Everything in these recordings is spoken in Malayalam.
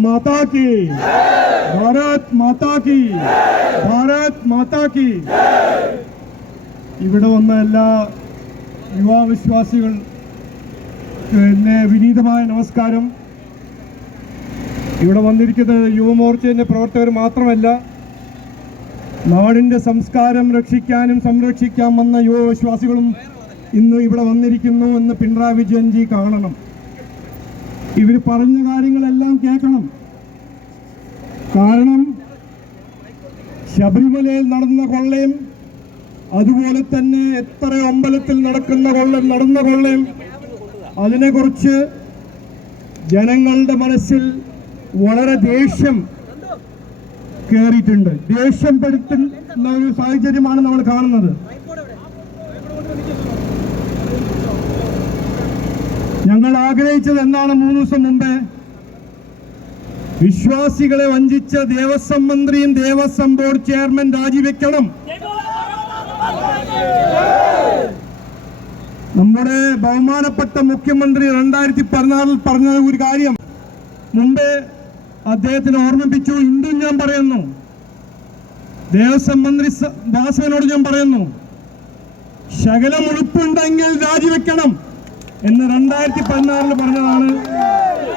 माता की भारत माता की ഭാരത് മാതാ കി ഇവിടെ വന്ന എല്ലാ യുവാവിശ്വാസികൾ എന്നെ വിനീതമായ നമസ്കാരം ഇവിടെ വന്നിരിക്കുന്നത് യുവമോർച്ചയുടെ പ്രവർത്തകർ മാത്രമല്ല നാടിൻ്റെ സംസ്കാരം രക്ഷിക്കാനും സംരക്ഷിക്കാൻ വന്ന യുവവിശ്വാസികളും ഇന്ന് ഇവിടെ വന്നിരിക്കുന്നു എന്ന് പിണറായി വിജയൻജി കാണണം ഇവർ പറഞ്ഞ കാര്യങ്ങളെല്ലാം കേൾക്കണം. കാരണം ശബരിമലയിൽ നടന്ന കൊള്ളയും അതുപോലെ തന്നെ എത്ര അമ്പലത്തിൽ നടക്കുന്ന കൊള്ളയും നടന്ന കൊള്ളയും അതിനെക്കുറിച്ച് ജനങ്ങളുടെ മനസ്സിൽ വളരെ ദേഷ്യം കയറിയിട്ടുണ്ട് ദേഷ്യം പെടുത്തുന്ന ഒരു സാഹചര്യമാണ് നമ്മൾ കാണുന്നത്. ഞങ്ങൾ ആഗ്രഹിച്ചത് എന്താണ് മൂന്ന് ദിവസം മുമ്പേ? വിശ്വാസികളെ വഞ്ചിച്ച ദേവസ്വം മന്ത്രിയും ദേവസ്വം ബോർഡ് ചെയർമാൻ രാജിവെക്കണം. നമ്മുടെ ബഹുമാനപ്പെട്ട മുഖ്യമന്ത്രി രണ്ടായിരത്തി പതിനാറിൽ പറഞ്ഞ ഒരു കാര്യം. മുമ്പേ അദ്ദേഹത്തിന് ഓർമ്മിപ്പിച്ചു ഇന്നും ഞാൻ പറയുന്നു. ദേവസ്വം മന്ത്രി ദാസവനോട് ഞാൻ പറയുന്നു ശകലം ഉളുപ്പുണ്ടെങ്കിൽ രാജിവെക്കണം. എന്ന് രണ്ടായിരത്തി പതിനാറിൽ പറഞ്ഞതാണ്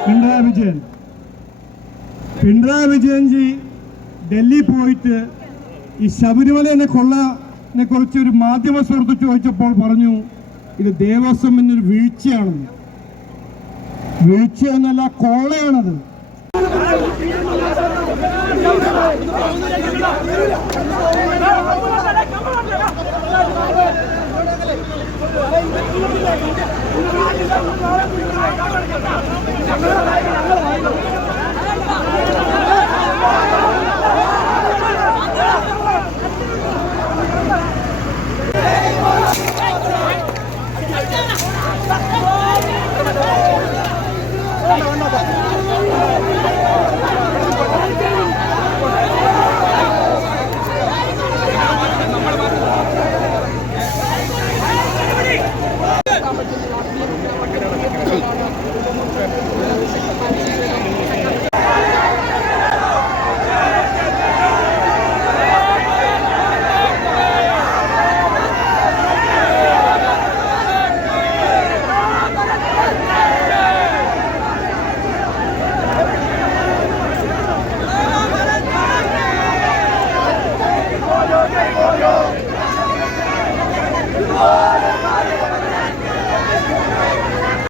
പിണറായി വിജയൻ. പിണറായി വിജയൻജി ഡൽഹി പോയിട്ട് ഈ ശബരിമല എന്ന കൊള്ളനെ കുറിച്ച് ഒരു മാധ്യമ സുഹൃത്ത് ചോദിച്ചപ്പോൾ പറഞ്ഞു ഇത് ദേവസ്വം എന്നൊരു വീഴ്ചയാണെന്ന്. വീഴ്ച എന്നല്ല കോളയാണത്. ഞങ്ങൾ Lord.